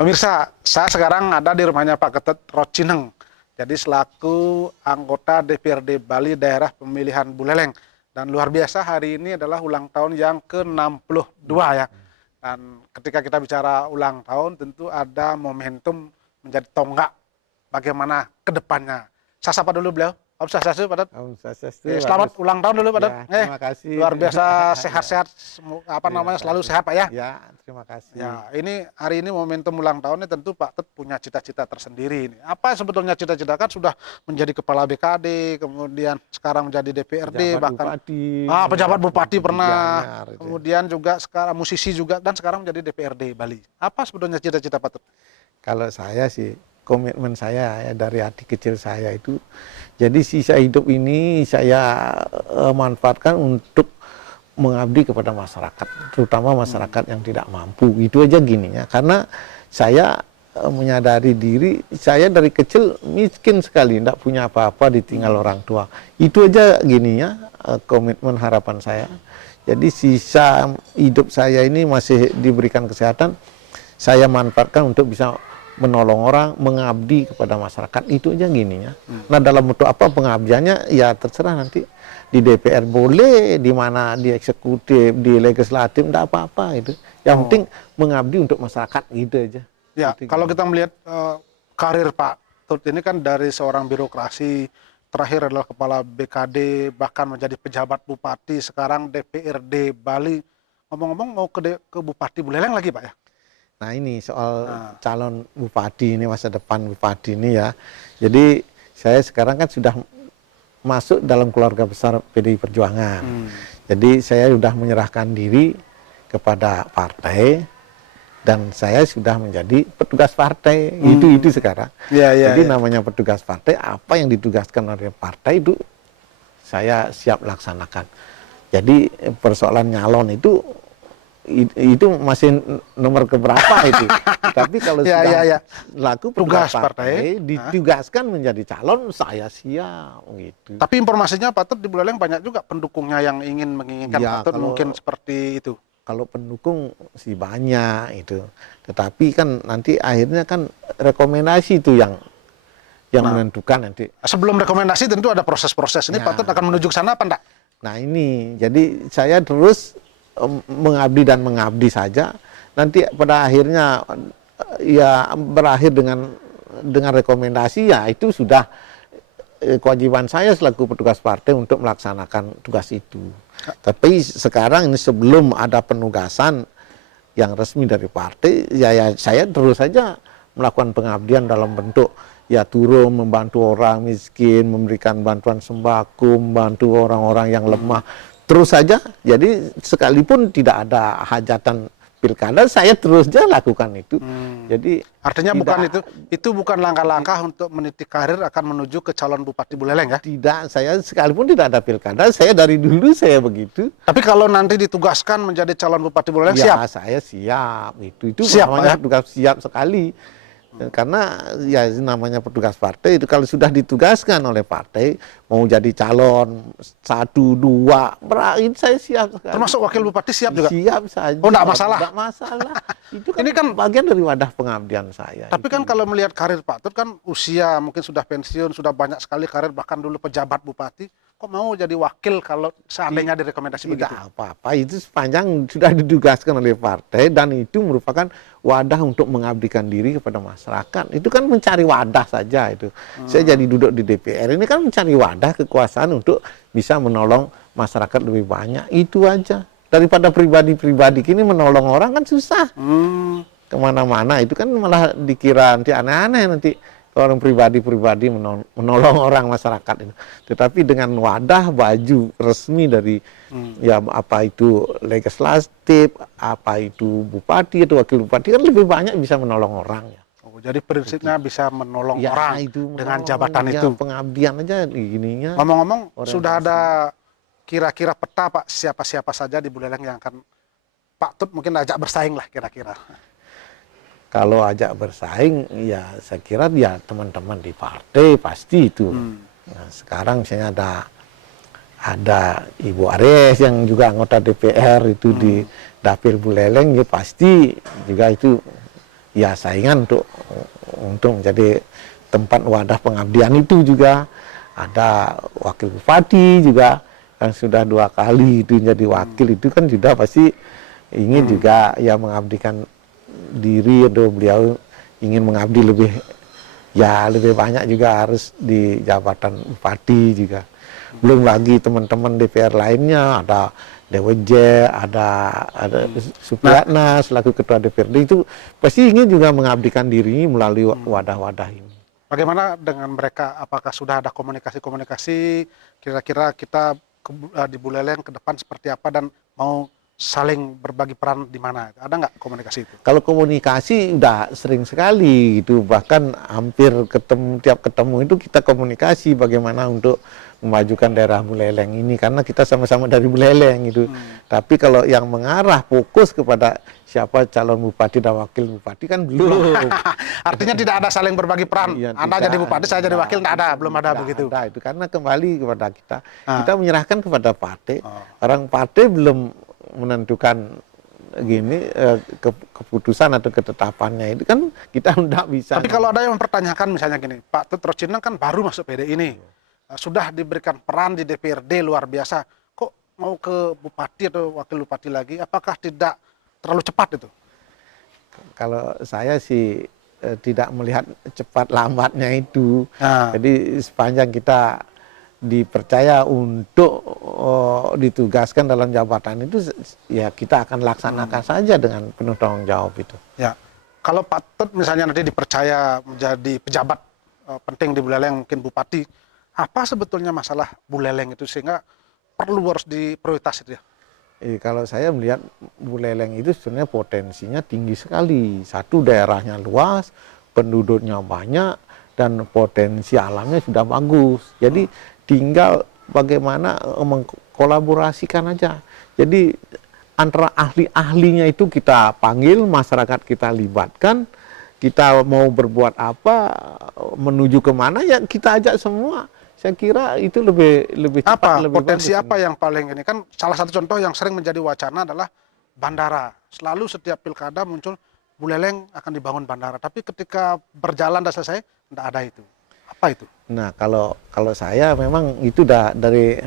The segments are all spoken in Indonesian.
Pemirsa, saya sekarang ada di rumahnya Pak Ketut Rocineng. Jadi selaku anggota DPRD Bali Daerah Pemilihan Buleleng. Dan luar biasa hari ini adalah ulang tahun yang ke-62 ya. Dan ketika kita bicara ulang tahun tentu ada momentum menjadi tonggak bagaimana ke depannya. Saya sapa dulu beliau. Om Swastiastu, Pak Ketut. Om Swastiastu. Selamat ulang tahun dulu Pak Ketut. Ya, terima kasih. Luar biasa sehat-sehat, selalu sehat Pak ya. Ya, terima kasih. Ya, ini hari ini momentum ulang tahunnya tentu Pak Tet punya cita-cita tersendiri ini. Apa sebetulnya cita-cita, kan sudah menjadi kepala BKD, kemudian sekarang menjadi DPRD, Pejabat bahkan bupati, pejabat bupati pernah, Gianyar, itu. kemudian juga sekarang musisi juga, dan sekarang menjadi DPRD Bali. Apa sebetulnya cita-cita Pak Tet? Kalau saya sih, komitmen saya ya, dari hati kecil saya itu, jadi sisa hidup ini saya manfaatkan untuk mengabdi kepada masyarakat, terutama masyarakat yang tidak mampu. Itu aja gininya, karena saya menyadari diri saya dari kecil miskin sekali, tidak punya apa-apa, ditinggal orang tua. Itu aja gininya, komitmen harapan saya. Jadi sisa hidup saya ini masih diberikan kesehatan, saya manfaatkan untuk bisa menolong orang, mengabdi kepada masyarakat. Itu aja gininya. Nah, dalam bentuk apa pengabdiannya ya terserah nanti. Di DPR boleh, di mana di eksekutif, di legislatif, enggak apa-apa itu. Yang penting mengabdi untuk masyarakat, gitu aja. Ya, gitu, kalau gitu. kita melihat karir Pak Tut ini kan dari seorang birokrasi, terakhir adalah kepala BKD, bahkan menjadi pejabat bupati, sekarang DPRD Bali. Ngomong-ngomong mau ke Bupati Buleleng lagi Pak ya? Nah, ini soal calon bupati ini, masa depan bupati ini ya. Jadi saya sekarang kan sudah masuk dalam keluarga besar PDI Perjuangan. Jadi saya sudah menyerahkan diri kepada partai dan saya sudah menjadi petugas partai. Itu sekarang. Jadi namanya petugas partai, apa yang ditugaskan oleh partai itu saya siap laksanakan. Jadi persoalan nyalon itu masih nomor keberapa itu. Tapi kalau sudah laku petugas partai, ditugaskan menjadi calon, saya siap gitu. Tapi informasinya Pak Tut di Buleleng banyak juga pendukungnya yang menginginkan Ya, Pak Tut mungkin seperti itu. Kalau pendukung sih banyak itu. Tetapi kan nanti akhirnya kan rekomendasi itu yang menentukan nanti. Sebelum rekomendasi tentu ada proses-proses. Ini Pak Tut akan menuju ke sana apa enggak? Nah, ini jadi saya terus mengabdi dan mengabdi saja, nanti pada akhirnya ya berakhir dengan rekomendasi, ya itu sudah kewajiban saya selaku petugas partai untuk melaksanakan tugas itu. Tapi sekarang ini sebelum ada penugasan yang resmi dari partai, ya saya terus saja melakukan pengabdian dalam bentuk ya turun membantu orang miskin, memberikan bantuan sembako, membantu orang-orang yang lemah. Terus saja, jadi sekalipun tidak ada hajatan pilkada, saya terus saja lakukan itu. Jadi artinya bukan itu bukan langkah-langkah untuk meniti karir akan menuju ke calon Bupati Buleleng ya? Tidak, saya sekalipun tidak ada pilkada, saya dari dulu saya begitu. Tapi kalau nanti ditugaskan menjadi calon Bupati Buleleng, ya, siap? Saya siap. Itu siap, namanya tugas siap sekali. Karena ya namanya petugas partai itu kalau sudah ditugaskan oleh partai mau jadi calon 1, 2 berakhir saya siap sekali. Termasuk wakil bupati siap juga? Siap saja. Oh, enggak masalah? Enggak masalah. Itu kan ini kan bagian dari wadah pengabdian saya. Tapi kan kalau melihat karir Pak Tut kan usia mungkin sudah pensiun, sudah banyak sekali karir, bahkan dulu pejabat bupati, kok mau jadi wakil kalau seandainya direkomendasi begitu? Tidak apa-apa, itu sepanjang sudah ditugaskan oleh partai dan itu merupakan wadah untuk mengabdikan diri kepada masyarakat. Itu kan mencari wadah saja itu. Saya jadi duduk di DPR ini kan mencari wadah kekuasaan untuk bisa menolong masyarakat lebih banyak. Itu aja. Daripada pribadi-pribadi kini menolong orang kan susah. Kemana-mana itu kan malah dikira nanti aneh-aneh nanti. Orang pribadi-pribadi menolong orang masyarakat itu. Tetapi dengan wadah baju resmi dari ya apa itu legislatif, apa itu bupati atau wakil bupati kan lebih banyak bisa menolong orang ya. Oh, jadi prinsipnya bisa menolong ya, orang itu dengan jabatan ya, itu. Pengabdian aja ininya. Ngomong-ngomong sudah ada kira-kira peta Pak siapa-siapa saja di Buleleng yang akan Pak Tut mungkin ajak bersaing lah kira-kira? Kalau ajak bersaing, ya saya kira ya teman-teman di partai pasti itu. Nah, sekarang misalnya ada Ibu Ares yang juga anggota DPR itu di Dapil Buleleng, ya pasti juga itu ya saingan untuk menjadi tempat wadah pengabdian itu juga. Ada wakil bupati juga yang sudah 2 kali itu jadi wakil, itu kan juga pasti ingin juga ya mengabdikan diri, atau beliau ingin mengabdi lebih banyak juga harus di jabatan bupati juga. Belum lagi teman-teman DPR lainnya, ada DWJ, ada Supriyatna selaku ketua DPRD, itu pasti ingin juga mengabdikan diri melalui wadah-wadah ini. Bagaimana dengan mereka? Apakah sudah ada komunikasi-komunikasi? Kira-kira kita di Buleleng ke depan seperti apa dan mau saling berbagi peran di mana? Ada nggak komunikasi itu? Kalau komunikasi udah sering sekali gitu, bahkan hampir tiap ketemu itu kita komunikasi bagaimana untuk memajukan daerah Buleleng ini, karena kita sama-sama dari Buleleng gitu. Tapi kalau yang mengarah fokus kepada siapa calon bupati dan wakil bupati kan belum. Artinya tidak ada saling berbagi peran. Iya, Anda jadi bupati, saya jadi wakil, tidak ada, belum ada begitu. Ada itu, karena kembali kepada kita. Kita menyerahkan kepada partai. Orang partai belum menentukan gini keputusan atau ketetapannya, itu kan kita tidak bisa. Tapi kalau ada yang mempertanyakan misalnya gini, Pak Tut Rocineng kan baru masuk PDI ini, sudah diberikan peran di DPRD luar biasa, kok mau ke bupati atau wakil bupati lagi, apakah tidak terlalu cepat itu? Kalau saya sih tidak melihat cepat lambatnya itu. Jadi sepanjang kita dipercaya untuk ditugaskan dalam jabatan itu, ya kita akan laksanakan saja dengan penuh tanggung jawab itu. Ya, kalau Pak Tut misalnya nanti dipercaya menjadi pejabat penting di Buleleng, mungkin bupati, apa sebetulnya masalah Buleleng itu sehingga perlu harus diprioritas itu ya? Kalau saya melihat Buleleng itu sebenarnya potensinya tinggi sekali. Satu, daerahnya luas, penduduknya banyak, dan potensi alamnya sudah bagus. Jadi tinggal bagaimana mengkolaborasikan aja. Jadi antara ahli-ahlinya itu kita panggil, masyarakat kita libatkan, kita mau berbuat apa, menuju kemana, ya kita ajak semua. Saya kira itu lebih cepat, lebih potensi bagus. apa yang paling ini kan salah satu contoh yang sering menjadi wacana adalah bandara. Selalu setiap pilkada muncul Buleleng akan dibangun bandara, tapi ketika berjalan dan selesai tidak ada itu. Apa itu? Nah, kalau saya memang itu dari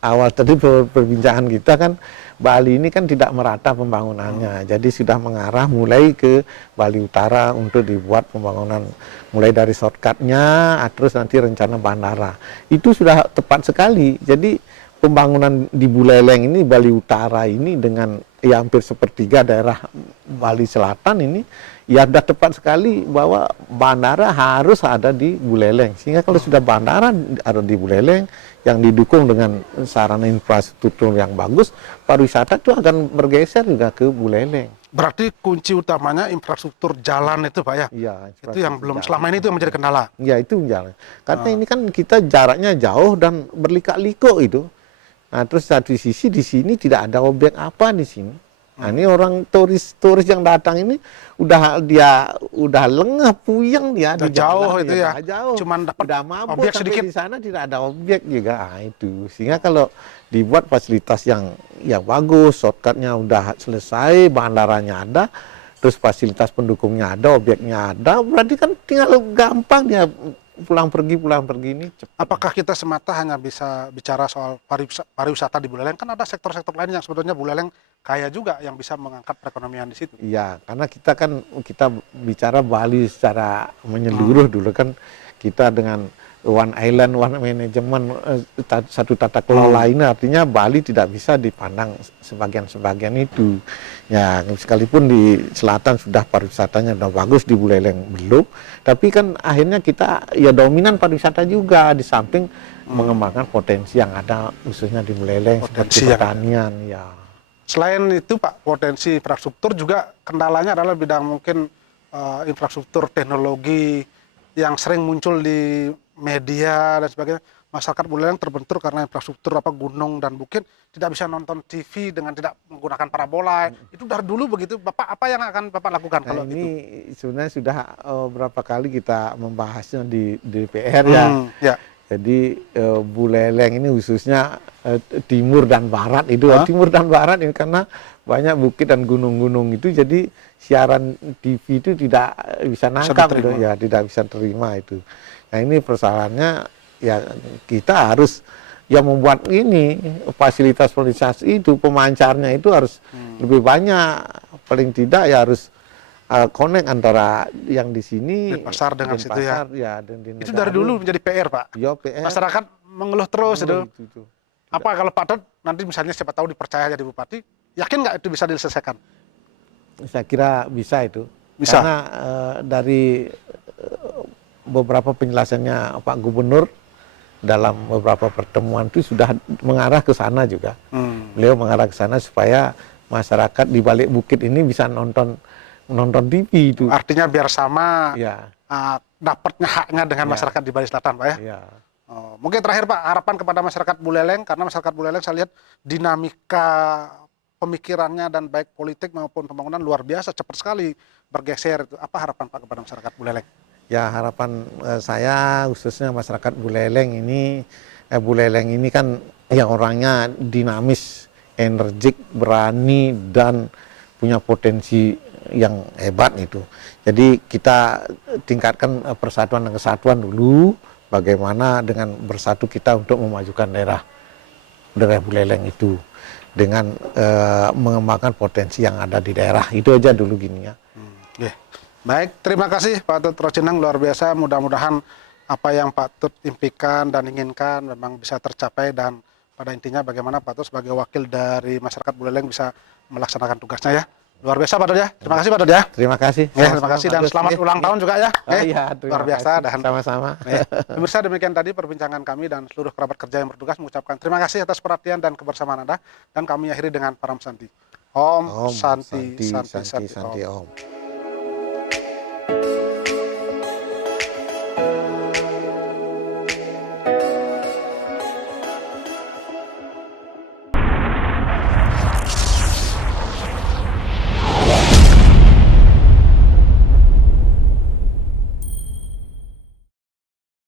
awal tadi perbincangan kita kan, Bali ini kan tidak merata pembangunannya. Jadi sudah mengarah mulai ke Bali Utara untuk dibuat pembangunan, mulai dari shortcutnya, terus nanti rencana bandara. Itu sudah tepat sekali. Jadi pembangunan di Buleleng ini, Bali Utara ini, dengan ya hampir sepertiga daerah Bali Selatan ini, ya sudah tepat sekali bahwa bandara harus ada di Buleleng. Sehingga kalau sudah bandara ada di Buleleng, yang didukung dengan sarana infrastruktur yang bagus, pariwisata itu akan bergeser juga ke Buleleng. Berarti kunci utamanya infrastruktur jalan itu Pak ya? Iya, itu yang belum selama ini itu yang menjadi kendala. Ya, itu jalan. Karena ini kan kita jaraknya jauh dan berliku-liku itu. Nah, terus satu sisi di sini tidak ada objek apa di sini. Nah, ini orang turis yang datang ini udah lengah, puyeng dia Udah di jauh jalan, itu ya. Jauh. Cuman dapat udah mampu objek sampai sedikit. di sana tidak ada objek juga. Nah, itu. Sehingga kalau dibuat fasilitas yang bagus, shortcutnya udah selesai, bandaranya ada, terus fasilitas pendukungnya ada, objeknya ada, berarti kan tinggal gampang dia pulang pergi ini cepat. Apakah kita semata hanya bisa bicara soal pariwisata di Buleleng? Kan ada sektor-sektor lain yang sebetulnya Buleleng kaya juga yang bisa mengangkat perekonomian di situ. Iya, karena kita bicara Bali secara menyeluruh dulu kan, kita dengan One Island, One Management, satu tata kelola ini, artinya Bali tidak bisa dipandang sebagian-sebagian itu. Ya, sekalipun di selatan sudah pariwisatanya sudah bagus, di Buleleng belum, tapi kan akhirnya kita ya dominan pariwisata juga, di samping mengembangkan potensi yang ada khususnya di Buleleng, seperti pertanian. Ya. Selain itu Pak, potensi infrastruktur juga kendalanya adalah bidang mungkin infrastruktur teknologi yang sering muncul di media dan sebagainya. Masyarakat Buleleng terbentur karena infrastruktur gunung dan bukit, tidak bisa nonton TV dengan tidak menggunakan parabola. Itu dari dulu begitu. Bapak, apa yang akan Bapak lakukan kalau ini itu? sebenarnya sudah berapa kali kita membahasnya di DPR ya. Jadi Buleleng ini khususnya timur dan barat itu, timur dan barat ini karena banyak bukit dan gunung-gunung itu, jadi siaran TV itu tidak bisa nangkap gitu, ya tidak bisa terima itu. Nah ini persoalannya, ya kita harus yang membuat ini fasilitas itu pemancarnya itu harus lebih banyak, paling tidak ya harus connect antara yang di sini Denpasar dengan situ Denpasar, ya. di Itu dari dulu menjadi PR, Pak. Ya, PR. Masyarakat mengeluh terus itu. Itu. Apa kalau Pak Tut nanti misalnya siapa tahu dipercaya jadi bupati, yakin nggak itu bisa diselesaikan? Saya kira bisa itu. Bisa. Karena dari beberapa penjelasannya Pak Gubernur dalam beberapa pertemuan itu sudah mengarah ke sana juga. Beliau mengarah ke sana supaya masyarakat di balik bukit ini bisa nonton TV itu. Artinya biar sama Ya. dapatnya haknya dengan masyarakat di Bali Selatan, Pak ya. Ya. Mungkin terakhir Pak, harapan kepada masyarakat Buleleng, karena masyarakat Buleleng saya lihat dinamika pemikirannya dan baik politik maupun pembangunan luar biasa, cepat sekali bergeser. Apa harapan Pak kepada masyarakat Buleleng? Ya, harapan saya khususnya masyarakat Buleleng ini kan ya orangnya dinamis, energik, berani dan punya potensi yang hebat itu. Jadi kita tingkatkan persatuan dan kesatuan dulu, bagaimana dengan bersatu kita untuk memajukan daerah Buleleng itu dengan mengembangkan potensi yang ada di daerah. Itu aja dulu gini ya. Baik, terima kasih Pak Tut Rocineng, luar biasa. Mudah-mudahan apa yang Pak Tut impikan dan inginkan memang bisa tercapai, dan pada intinya bagaimana Pak Tut sebagai wakil dari masyarakat Buleleng bisa melaksanakan tugasnya ya. Luar biasa Pak Tut ya. Terima kasih Pak Tut ya. Terima kasih. Terima kasih dan selamat ulang tahun juga ya. Iya, luar biasa kasih. dan Sama-sama. Pemirsa, demikian tadi perbincangan kami dan seluruh kerabat kerja yang bertugas mengucapkan terima kasih atas perhatian dan kebersamaan Anda, dan kami akhiri dengan Param Santi. Om Santi Santi Santi Om.